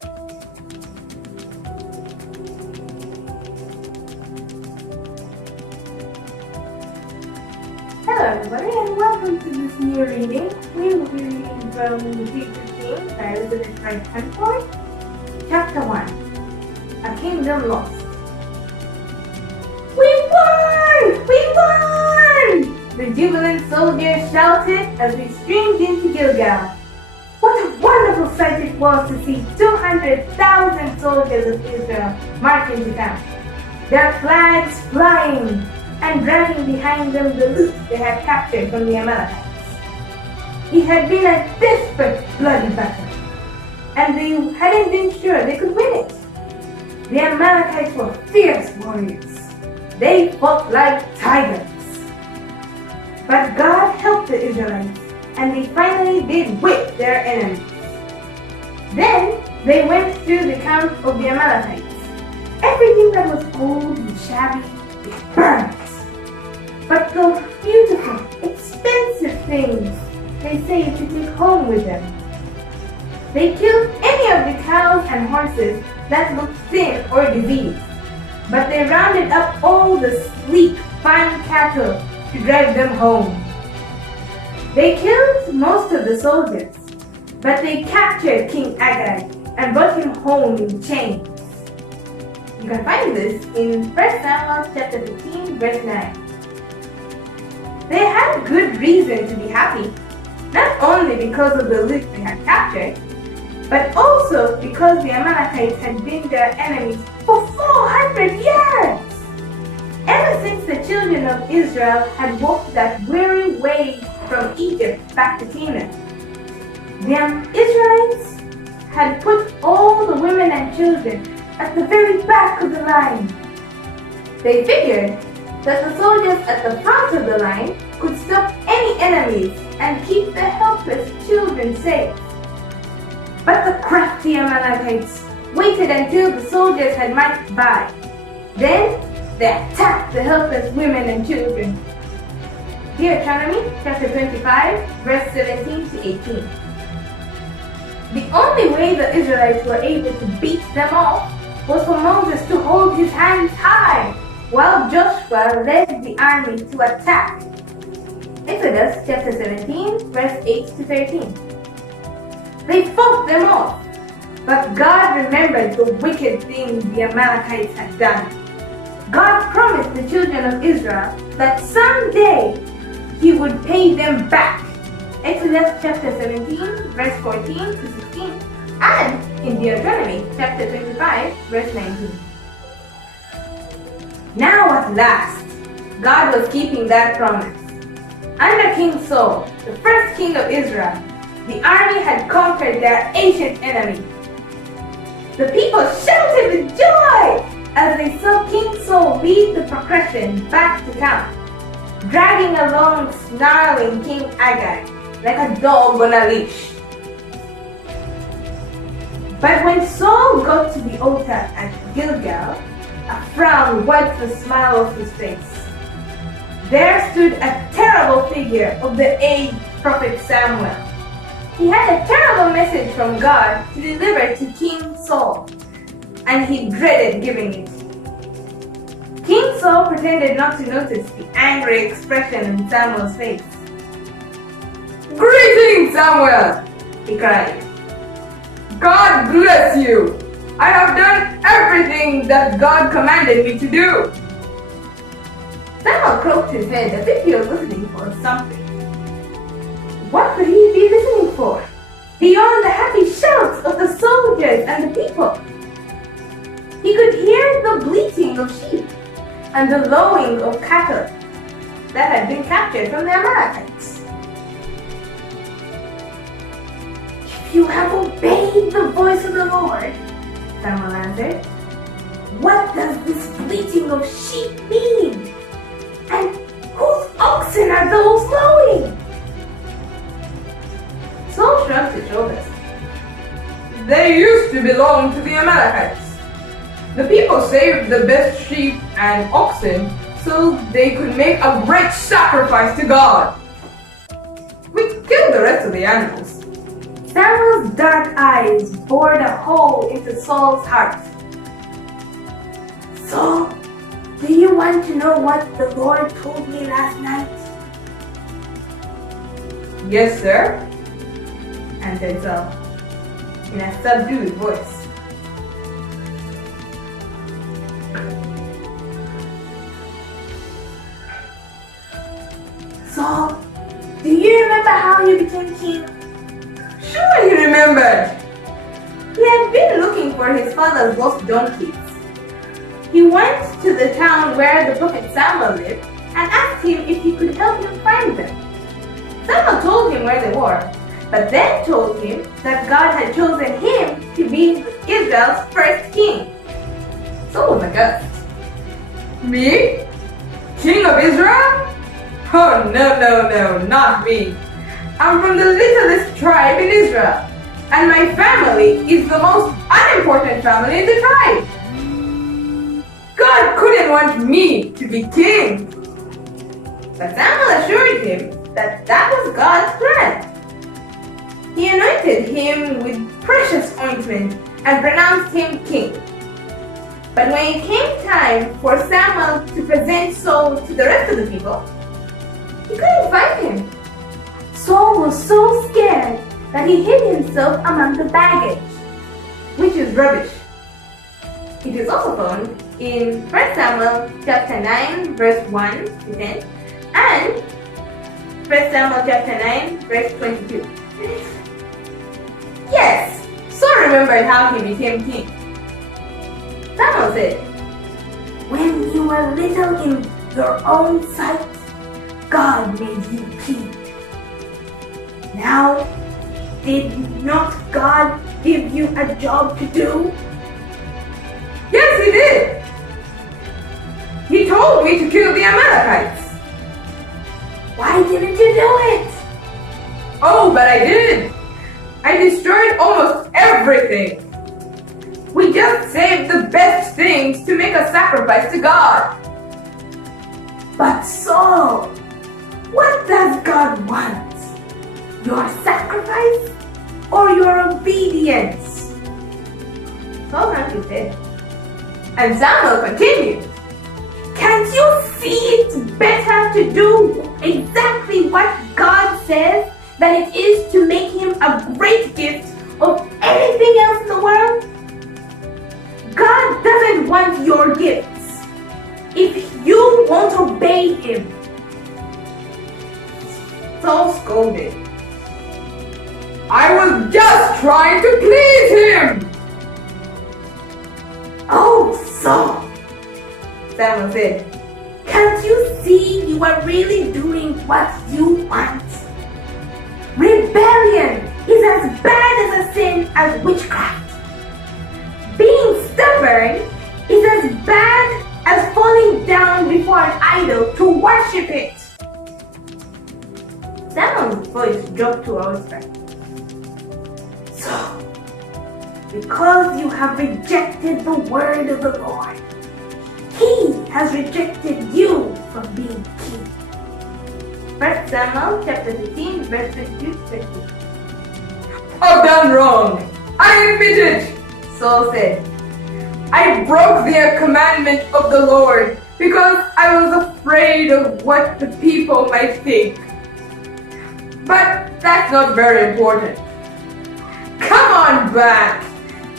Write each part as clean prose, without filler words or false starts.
Hello everybody and welcome to this new reading. We will be reading from the Future King by Elizabeth Wright Hanford, Chapter 1, A Kingdom Lost. We won! We won! The jubilant soldiers shouted as we streamed into Gilgal. What a wonderful sight it was to see 200,000 soldiers of Israel march into town, their flags flying, and dragging behind them the loot they had captured from the Amalekites. It had been a desperate, bloody battle, and they hadn't been sure they could win it. The Amalekites were fierce warriors. They fought like tigers. But God helped the Israelites, and they finally did whip their enemies. Then they went through the camp of the Amalekites. Everything that was old and shabby, it burned. But those beautiful, expensive things they saved to take home with them. They killed any of the cows and horses that looked thin or diseased, but they rounded up all the sleek, fine cattle to drive them home. They killed most of the soldiers, but they captured King Agag and brought him home in chains. You can find this in 1 Samuel chapter 15, verse 9. They had good reason to be happy, not only because of the loot they had captured, but also because the Amalekites had been their enemies for 400 years. Ever since the children of Israel had walked that weary way from Egypt back to Canaan, the Israelites had put all the women and children at the very back of the line. They figured that the soldiers at the front of the line could stop any enemies and keep the helpless children safe. But the crafty Amalekites waited until the soldiers had marched by. Then they attacked the helpless women and children. Deuteronomy chapter 25, verse 17 to 18. The only way the Israelites were able to beat them off was for Moses to hold his hands high while Joshua led the army to attack. Exodus chapter 17, verse 8 to 13. They fought them off, but God remembered the wicked things the Amalekites had done. God promised the children of Israel that someday He would pay them back. Exodus chapter 17, verse 14 to 16, and in Deuteronomy chapter 25, verse 19. Now at last, God was keeping that promise. Under King Saul, the first king of Israel, the army had conquered their ancient enemy. The people shouted with joy as they saw King Saul lead the procession back to camp, dragging along snarling King Agag like a dog on a leash. But when Saul got to the altar at Gilgal, a frown wiped the smile off his face. There stood a terrible figure of the aged prophet Samuel. He had a terrible message from God to deliver to King Saul, and he dreaded giving it. King Saul pretended not to notice the angry expression on Samuel's face. "Greetings, Samuel!" he cried. "God bless you! I have done everything that God commanded me to do." Samuel crooked his head as if he was listening for something. What could he be listening for, beyond the happy shouts of the soldiers and the people? He could hear the bleating of sheep and the lowing of cattle that had been captured from the Amalekites. "If you have obeyed the voice of the Lord," Samuel answered, "what does this bleating of sheep mean? And whose oxen are those lowing?" Saul shrugged his shoulders. They used to belong to the Amalekites. The people saved the best sheep and oxen so they could make a great sacrifice to God. We killed the rest of the animals. Samuel's dark eyes bored a hole into Saul's heart. Saul, do you want to know what the Lord told me last night? Yes, sir, answered Saul in a subdued voice. Saul, do you remember how you became king? Sure, he remembered. He had been looking for his father's lost donkeys. He went to the town where the prophet Samuel lived and asked him if he could help him find them. Samuel told him where they were, but then told him that God had chosen him to be Israel's first king. Saul was aghast. Me? King of Israel? Oh, no, not me. I'm from the littlest tribe in Israel, and my family is the most unimportant family in the tribe. God couldn't want me to be king. But Samuel assured him that that was God's plan. He anointed him with precious ointment and pronounced him king. But when it came time for Samuel to present Saul to the rest of the people, he couldn't find him. Saul was so scared that he hid himself among the baggage, which is rubbish. It is also found in 1 Samuel chapter 9 verse 1 to 10 and 1 Samuel chapter 9 verse 22. Yes, Saul remembered how he became king. Samuel said, "When you were little in your own sight, God made you king. Now, did not God give you a job to do?" Yes, he did. He told me to kill the Amalekites. Why didn't you do it? Oh, but I did. I destroyed almost everything. We just saved the best things to make a sacrifice to God. But Saul, what does God want? Your sacrifice or your obedience? Saul hung his head. And Samuel continued, Can't you see it's better to do exactly what God says than it is to make him a great gift of anything else in the world? God doesn't want your gifts if you won't obey him. Saul scolded. I was just trying to please him. Oh, Saul, Samuel said, can't you see you are really doing what you want? Rebellion is as bad as a sin as witchcraft. Being stubborn is as bad as falling down before an idol to worship it. Samuel's voice dropped to a whisper. So, because you have rejected the word of the Lord, he has rejected you from being king. 1 Samuel chapter 15 verse 22 to 23. I've done wrong. I admit it, Saul said. I broke the commandment of the Lord because I was afraid of what the people might think. But that's not very important. Come on back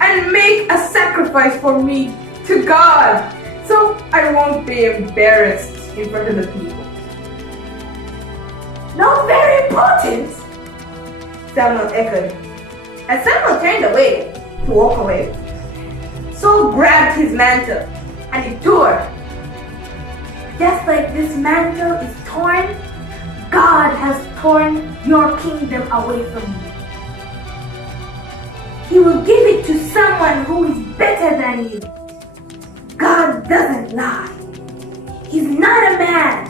and make a sacrifice for me to God so I won't be embarrassed in front of the people. Not very important, Samuel echoed. As Samuel turned away to walk away, Saul grabbed his mantle and it tore. Just like this mantle is torn, God has torn your kingdom away from you. He will give it to someone who is better than you. God doesn't lie. He's not a man.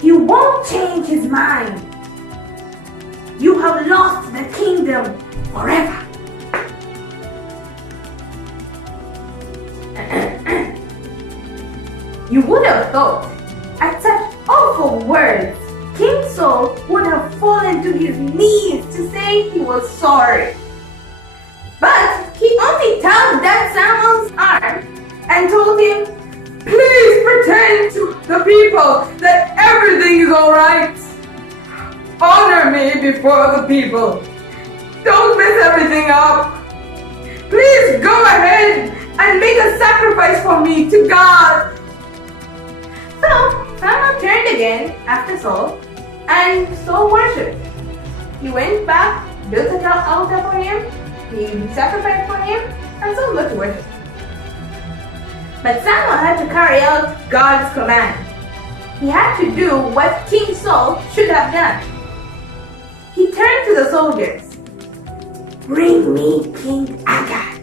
He won't change his mind. You have lost the kingdom forever. You would have thought, at such awful words, King Saul would have fallen to his knees to say, say he was sorry. But he only tugged at Samuel's arm and told him, Please pretend to the people that everything is alright. Honor me before the people. Don't mess everything up. Please go ahead and make a sacrifice for me to God. So Samuel turned again after Saul, and Saul worshipped. He went back, built an altar for him, he sacrificed for him, and Saul got to worship. But Samuel had to carry out God's command. He had to do what King Saul should have done. He turned to the soldiers. Bring me King Agag.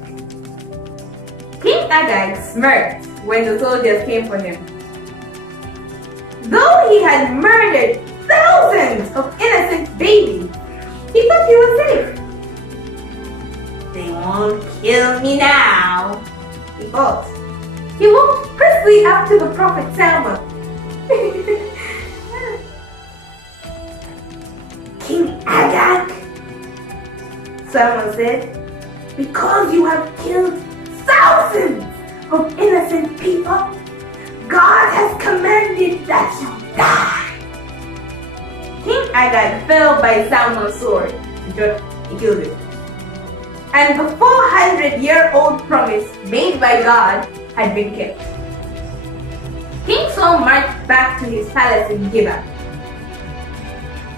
King Agag smirked when the soldiers came for him. Though he had murdered thousands of innocent babies, he thought he was safe. They won't kill me now, he thought. He walked briskly up to the prophet Samuel. King Agag, Samuel said, because you have killed thousands of innocent people, God has commanded that you die. King Agag fell by Samuel's sword. He killed him. And the 400-year-old promise made by God had been kept. King Saul marched back to his palace in Gibeah.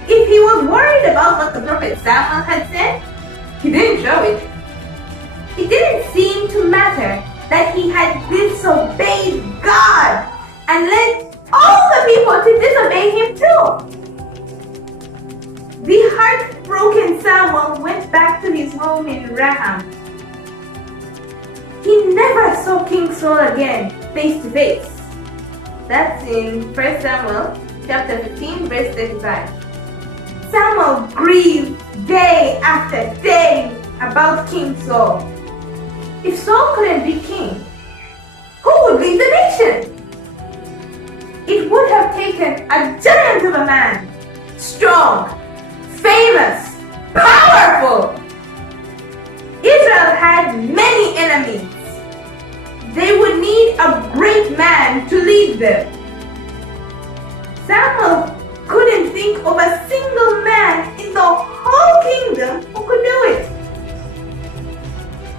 If he was worried about what the prophet Samuel had said, he didn't show it. It didn't seem to matter that he had disobeyed God and led all the people to disobey him too. The heartbroken Samuel went back to his home in Ramah. He never saw King Saul again face to face. That's in 1 Samuel chapter 15 verse 35. Samuel grieved day after day about King Saul. If Saul couldn't be king, who would lead the nation? It would have taken a giant of a man, strong, famous, powerful. Israel had many enemies. They would need a great man to lead them. Samuel couldn't think of a single man in the whole kingdom who could do it.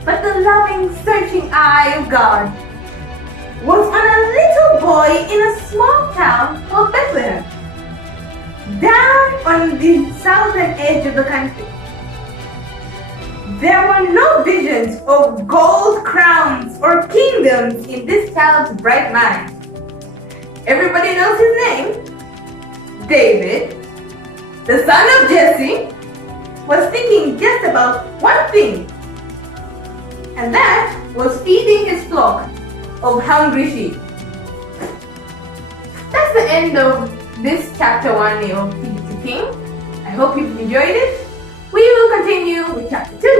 But the loving, searching eye of God was on a little boy in a small town called Bethlehem, down on the southern edge of the country. There were no visions of gold crowns or kingdoms in this child's bright mind. Everybody knows his name. David, the son of Jesse, was thinking just about one thing, and that was feeding his flock of hungry sheep. That's the end of this chapter 1 of Feed the King. I hope you've enjoyed it. We will continue with chapter 2